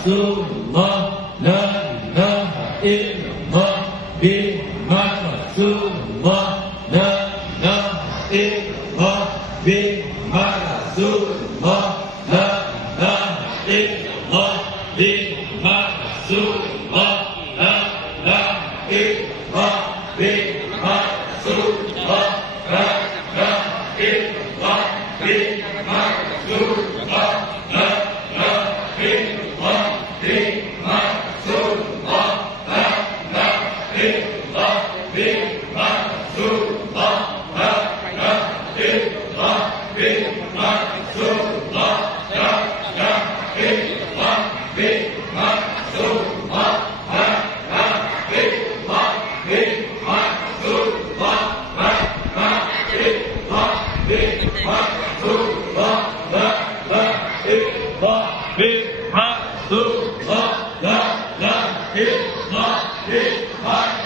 Rasulullah, la ilaha illallah, Muhammad Rasulullah, la ilaha illallah, Muhammad Rasulullah, la ilaha illallah, Muhammad Rasulullah, la ilaha illallah, Muhammad Rasulullah, la ilaha illallah, Muhammad Rasulullah, la ilaha illallah, Muhammad Rasulullah, la ilaha illallah, Muhammad Rasulullah, la ilaha illallah, Muhammad Rasulullah, la ilaha illallah, Muhammad Rasulullah, la ilaha illallah, Muhammad Rasulullah, la ilaha illallah, Muhammad Rasulullah, la ilaha illallah, Muhammad Rasulullah, la ilaha illallah, Muhammad